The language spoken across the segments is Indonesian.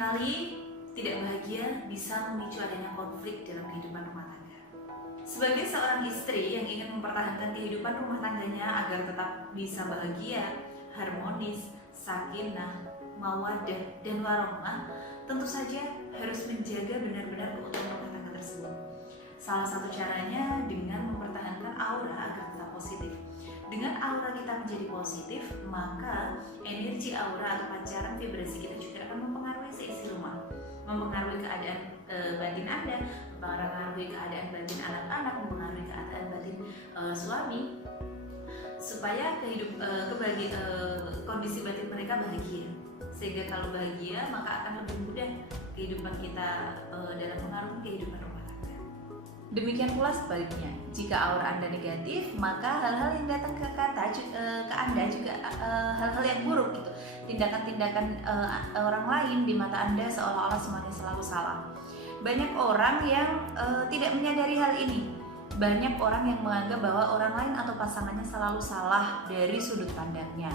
Seringkali tidak bahagia bisa memicu adanya konflik dalam kehidupan rumah tangga. Sebagai seorang istri yang ingin mempertahankan kehidupan rumah tangganya agar tetap bisa bahagia, harmonis, sakinah, mawaddah, dan warahmah, tentu saja harus menjaga benar-benar keutuhan rumah tangga tersebut. Salah satu caranya dengan mempertahankan aura agar tetap positif. Dengan aura kita menjadi positif, maka energi aura atau pancaran vibrasi kita juga akan mempengaruhi seisi rumah, mempengaruhi keadaan batin Anda, mempengaruhi keadaan batin anak-anak, mempengaruhi keadaan batin suami, supaya kondisi batin mereka bahagia. Sehingga kalau bahagia, maka akan lebih mudah kehidupan kita dalam mengarungi kehidupan rumah tangga. Demikian pula sebaliknya, jika aura Anda negatif, maka hal-hal yang datang ke Anda juga hal-hal yang buruk gitu. Tindakan-tindakan orang lain di mata Anda seolah-olah semuanya selalu salah. Banyak orang yang tidak menyadari hal ini. Banyak orang yang menganggap bahwa orang lain atau pasangannya selalu salah dari sudut pandangnya.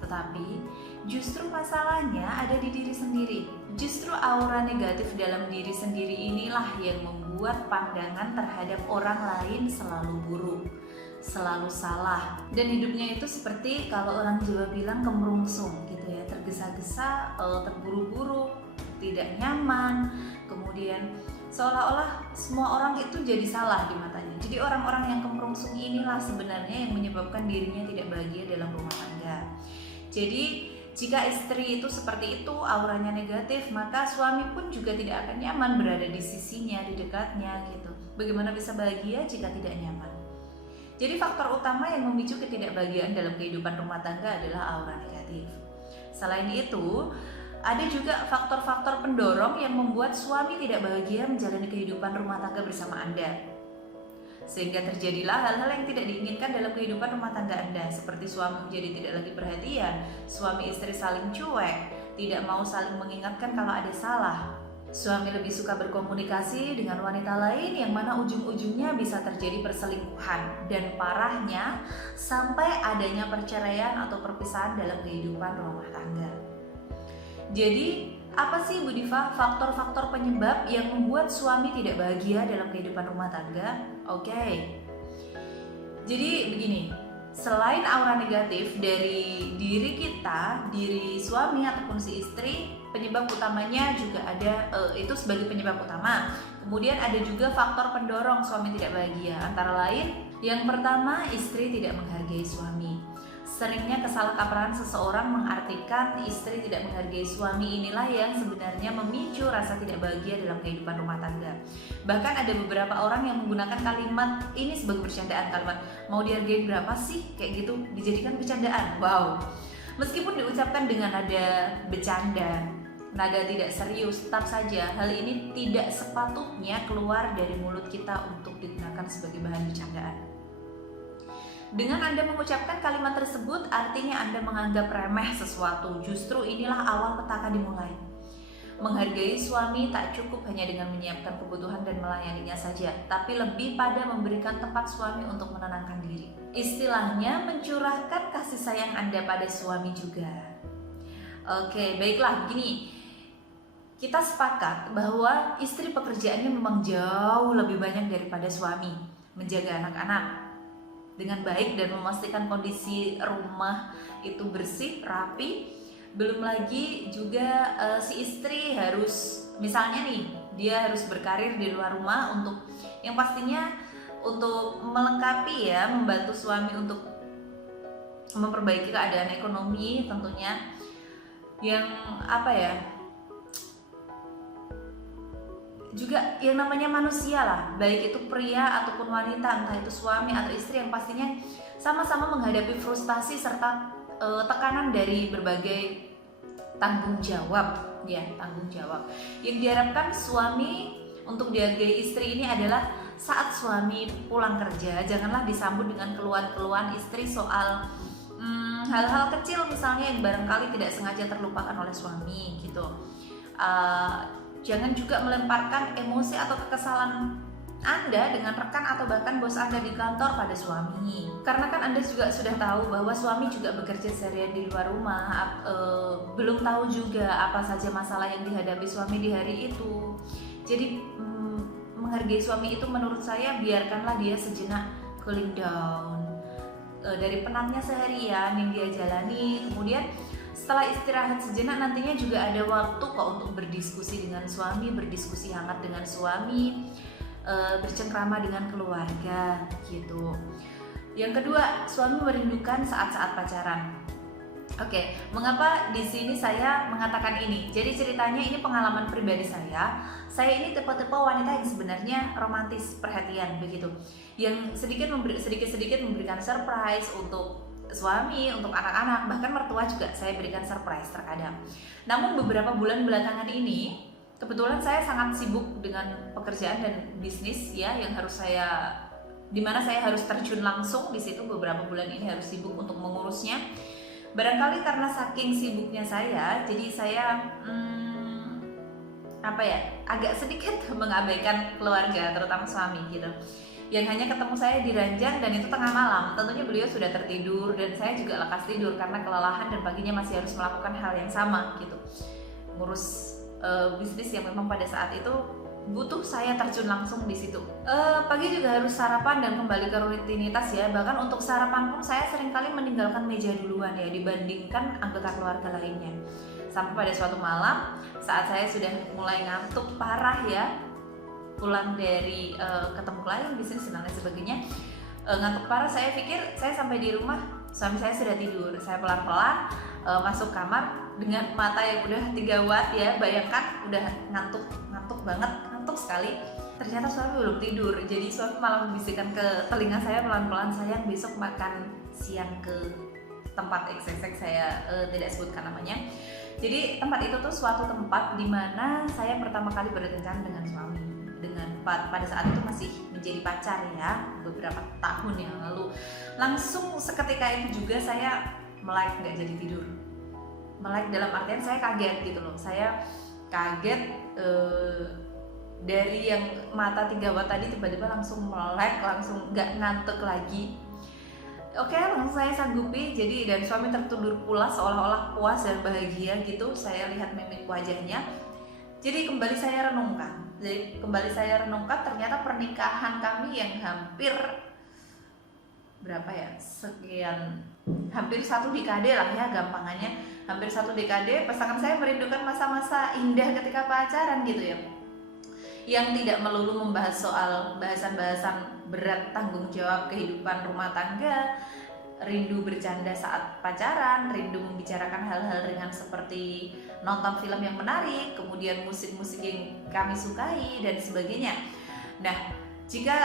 Tetapi justru masalahnya ada di diri sendiri. Justru aura negatif dalam diri sendiri inilah yang membuat pandangan terhadap orang lain selalu buruk, selalu salah. Dan hidupnya itu seperti kalau orang Jawa bilang kemerungsung gitu ya, tergesa-gesa, terburu-buru, tidak nyaman, kemudian seolah-olah semua orang itu jadi salah di matanya. Jadi orang-orang yang kemerungsung inilah sebenarnya yang menyebabkan dirinya tidak bahagia dalam rumah tangga. Jadi jika istri itu seperti itu, auranya negatif, maka suami pun juga tidak akan nyaman berada di sisinya, di dekatnya gitu. Bagaimana bisa bahagia jika tidak nyaman? Jadi faktor utama yang memicu ketidakbahagiaan dalam kehidupan rumah tangga adalah aura negatif. Selain itu, ada juga faktor-faktor pendorong yang membuat suami tidak bahagia menjalani kehidupan rumah tangga bersama Anda. Sehingga terjadilah hal-hal yang tidak diinginkan dalam kehidupan rumah tangga Anda, seperti suami menjadi tidak lagi perhatian, suami istri saling cuek, tidak mau saling mengingatkan kalau ada salah. Suami lebih suka berkomunikasi dengan wanita lain yang mana ujung-ujungnya bisa terjadi perselingkuhan, dan parahnya sampai adanya perceraian atau perpisahan dalam kehidupan rumah tangga. Jadi apa sih Bu Diva faktor-faktor penyebab yang membuat suami tidak bahagia dalam kehidupan rumah tangga? Oke. Jadi begini, selain aura negatif dari diri kita, diri suami ataupun si istri, penyebab utamanya juga ada, itu sebagai penyebab utama. Kemudian ada juga faktor pendorong suami tidak bahagia. Antara lain, yang pertama, istri tidak menghargai suami. Seringnya kesalahkaprahan seseorang mengartikan istri tidak menghargai suami inilah yang sebenarnya memicu rasa tidak bahagia dalam kehidupan rumah tangga. Bahkan ada beberapa orang yang menggunakan kalimat ini sebagai bercandaan, kalimat mau dihargai berapa sih? Kayak gitu dijadikan bercandaan. Wow. Meskipun diucapkan dengan nada bercanda, nada tidak serius, tetap saja hal ini tidak sepatutnya keluar dari mulut kita untuk digunakan sebagai bahan bercandaan. Dengan Anda mengucapkan kalimat tersebut, artinya Anda menganggap remeh sesuatu. Justru inilah awal petaka dimulai. Menghargai suami tak cukup hanya dengan menyiapkan kebutuhan dan melayaninya saja, tapi lebih pada memberikan tempat suami untuk menenangkan diri. Istilahnya mencurahkan kasih sayang Anda pada suami juga. Oke, baiklah, begini. Kita sepakat bahwa istri pekerjaannya memang jauh lebih banyak daripada suami. Menjaga anak-anak dengan baik dan memastikan kondisi rumah itu bersih, rapi. Belum lagi juga si istri harus, misalnya nih, dia harus berkarir di luar rumah untuk yang pastinya untuk melengkapi ya, membantu suami untuk memperbaiki keadaan ekonomi tentunya. Yang apa ya, juga yang namanya manusia lah, baik itu pria ataupun wanita, entah itu suami atau istri, yang pastinya sama-sama menghadapi frustasi serta tekanan dari berbagai tanggung jawab ya, tanggung jawab. Yang diharapkan suami untuk dihargai istri ini adalah saat suami pulang kerja, janganlah disambut dengan keluhan-keluhan istri soal hal-hal kecil misalnya yang barangkali tidak sengaja terlupakan oleh suami gitu. Jangan juga melemparkan emosi atau kekesalan Anda dengan rekan atau bahkan bos Anda di kantor pada suami. Karena kan Anda juga sudah tahu bahwa suami juga bekerja seharian di luar rumah, belum tahu juga apa saja masalah yang dihadapi suami di hari itu. Jadi menghargai suami itu menurut saya biarkanlah dia sejenak cooling down dari penatnya seharian yang dia jalani. Kemudian setelah istirahat sejenak nantinya juga ada waktu kok untuk berdiskusi dengan suami, berdiskusi hangat dengan suami, bercengkrama dengan keluarga gitu. Yang kedua, suami merindukan saat-saat pacaran. Oke, mengapa di sini saya mengatakan ini? Jadi ceritanya ini pengalaman pribadi saya. Saya ini tipe-tipe wanita yang sebenarnya romantis, perhatian begitu. Yang sedikit-sedikit memberikan surprise untuk suami, untuk anak-anak, bahkan mertua juga saya berikan surprise terkadang. Namun beberapa bulan belakangan ini kebetulan saya sangat sibuk dengan pekerjaan dan bisnis ya, yang harus dimana saya harus terjun langsung di situ. Beberapa bulan ini harus sibuk untuk mengurusnya. Barangkali karena saking sibuknya saya, jadi saya agak sedikit mengabaikan keluarga, terutama suami gitu. Yang hanya ketemu saya di ranjang dan itu tengah malam. Tentunya beliau sudah tertidur dan saya juga lekas tidur karena kelelahan dan paginya masih harus melakukan hal yang sama gitu. Ngurus bisnis yang memang pada saat itu butuh saya terjun langsung di situ. Pagi juga harus sarapan dan kembali ke rutinitas ya. Bahkan untuk sarapan pun saya seringkali meninggalkan meja duluan ya dibandingkan anggota keluarga lainnya. Sampai pada suatu malam saat saya sudah mulai ngantuk parah ya, pulang dari ketemu klien, bisnis dan lain sebagainya, ngantuk parah. Saya pikir saya sampai di rumah suami saya sudah tidur. Saya pelan-pelan masuk kamar dengan mata yang udah 3 watt ya, bayangkan udah ngantuk banget, ngantuk sekali. Ternyata suami belum tidur, jadi suami malah membisikkan ke telinga saya pelan-pelan, "Sayang, besok makan siang ke tempat XXX," saya tidak sebutkan namanya. Jadi tempat itu tuh suatu tempat di mana saya pertama kali berkencan dengan suami, pada saat itu masih menjadi pacar ya, beberapa tahun yang lalu. Langsung seketika itu juga saya melek, nggak jadi tidur. Melek dalam artian saya kaget gitu loh. Saya kaget dari yang mata 3 watt tadi tiba-tiba langsung melek, langsung nggak ngantuk lagi. Oke, langsung saya sanggupi. Jadi dan suami tertidur pula seolah-olah puas dan bahagia gitu. Saya lihat mimik wajahnya. Jadi kembali saya renungkan. Ternyata pernikahan kami yang hampir hampir 1 dekade lah ya gampangannya, hampir 1 dekade pasangan saya merindukan masa-masa indah ketika pacaran gitu ya, yang tidak melulu membahas soal bahasan-bahasan berat tanggung jawab kehidupan rumah tangga, rindu bercanda saat pacaran, rindu membicarakan hal-hal ringan seperti nonton film yang menarik, kemudian musik-musik yang kami sukai dan sebagainya. Nah, jika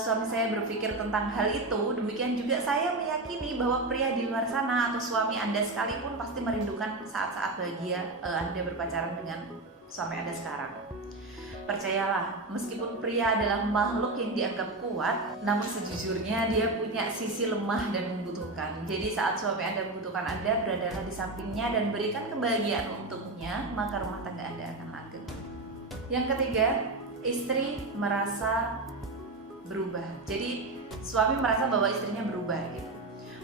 suami saya berpikir tentang hal itu, demikian juga saya meyakini bahwa pria di luar sana atau suami Anda sekalipun pasti merindukan saat-saat bahagia Anda berpacaran dengan suami Anda sekarang. Percayalah, meskipun pria adalah makhluk yang dianggap kuat, namun sejujurnya dia punya sisi lemah dan membutuhkan. Jadi saat suami Anda membutuhkan Anda, beradalah di sampingnya dan berikan kebahagiaan untuknya, maka rumah tangga Anda akan langgeng. Yang ketiga, istri merasa berubah. Jadi suami merasa bahwa istrinya berubah gitu.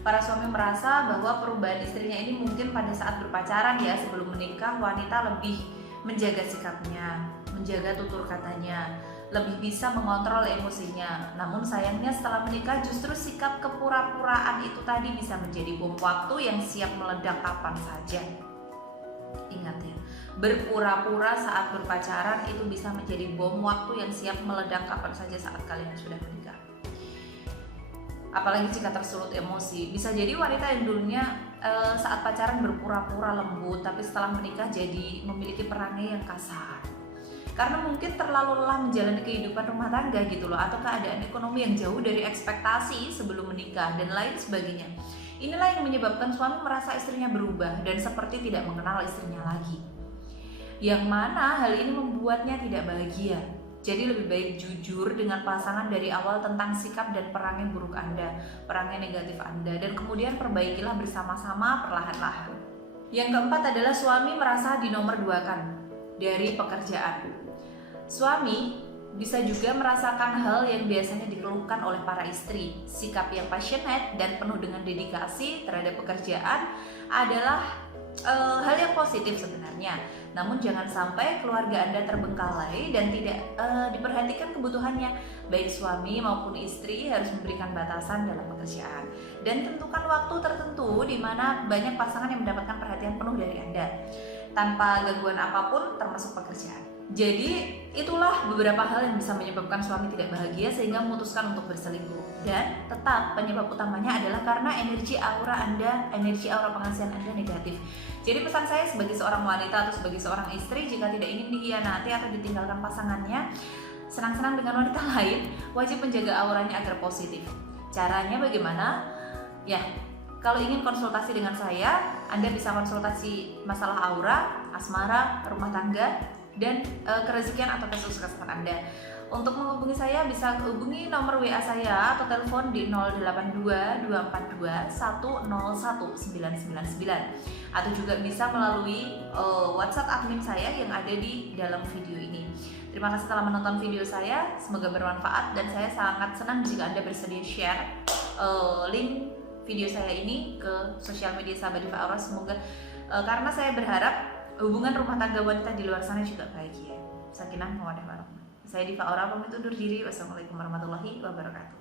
Para suami merasa bahwa perubahan istrinya ini mungkin pada saat berpacaran ya, sebelum menikah wanita lebih menjaga sikapnya, menjaga tutur katanya, lebih bisa mengontrol emosinya. Namun sayangnya setelah menikah justru sikap kepura-puraan itu tadi bisa menjadi bom waktu yang siap meledak kapan saja. Ingat ya, berpura-pura saat berpacaran itu bisa menjadi bom waktu yang siap meledak kapan saja saat kalian sudah menikah. Apalagi jika tersulut emosi, bisa jadi wanita yang dulunya saat pacaran berpura-pura lembut, tapi setelah menikah jadi memiliki perangai yang kasar. Karena mungkin terlalu lelah menjalani kehidupan rumah tangga gitu loh, atau keadaan ekonomi yang jauh dari ekspektasi sebelum menikah dan lain sebagainya. Inilah yang menyebabkan suami merasa istrinya berubah dan seperti tidak mengenal istrinya lagi. Yang mana hal ini membuatnya tidak bahagia. Jadi lebih baik jujur dengan pasangan dari awal tentang sikap dan perangai buruk Anda, perangai negatif Anda, dan kemudian perbaikilah bersama-sama perlahan-lahan. Yang keempat adalah suami merasa dinomorduakan dari pekerjaan. Suami bisa juga merasakan hal yang biasanya dikeluhkan oleh para istri. Sikap yang passionate dan penuh dengan dedikasi terhadap pekerjaan adalah hal yang positif sebenarnya. Namun jangan sampai keluarga Anda terbengkalai dan tidak diperhatikan kebutuhannya. Baik suami maupun istri harus memberikan batasan dalam pekerjaan. Dan tentukan waktu tertentu di mana banyak pasangan yang mendapatkan perhatian penuh dari Anda tanpa gangguan apapun termasuk pekerjaan. Jadi itulah beberapa hal yang bisa menyebabkan suami tidak bahagia sehingga memutuskan untuk berselingkuh. Dan tetap penyebab utamanya adalah karena energi aura Anda, energi aura penghasilan Anda negatif. Jadi pesan saya sebagai seorang wanita atau sebagai seorang istri, jika tidak ingin dikhianati atau ditinggalkan pasangannya senang-senang dengan wanita lain, wajib menjaga auranya agar positif. Caranya bagaimana? Ya, kalau ingin konsultasi dengan saya, Anda bisa konsultasi masalah aura, asmara, rumah tangga, dan kerezekian atau kesuksesan Anda. Untuk menghubungi saya bisa hubungi nomor WA saya atau telepon di 082 242 101999 atau juga bisa melalui WhatsApp admin saya yang ada di dalam video ini. Terima kasih telah menonton video saya, semoga bermanfaat dan saya sangat senang jika Anda bersedia share link video saya ini ke sosial media sahabat Diva Aura. Semoga karena saya berharap hubungan rumah tangga wanita di luar sana juga bahagia. Sakinah mawaddah warahmah. Saya Diva Aura pamit undur diri. Wassalamualaikum warahmatullahi wabarakatuh.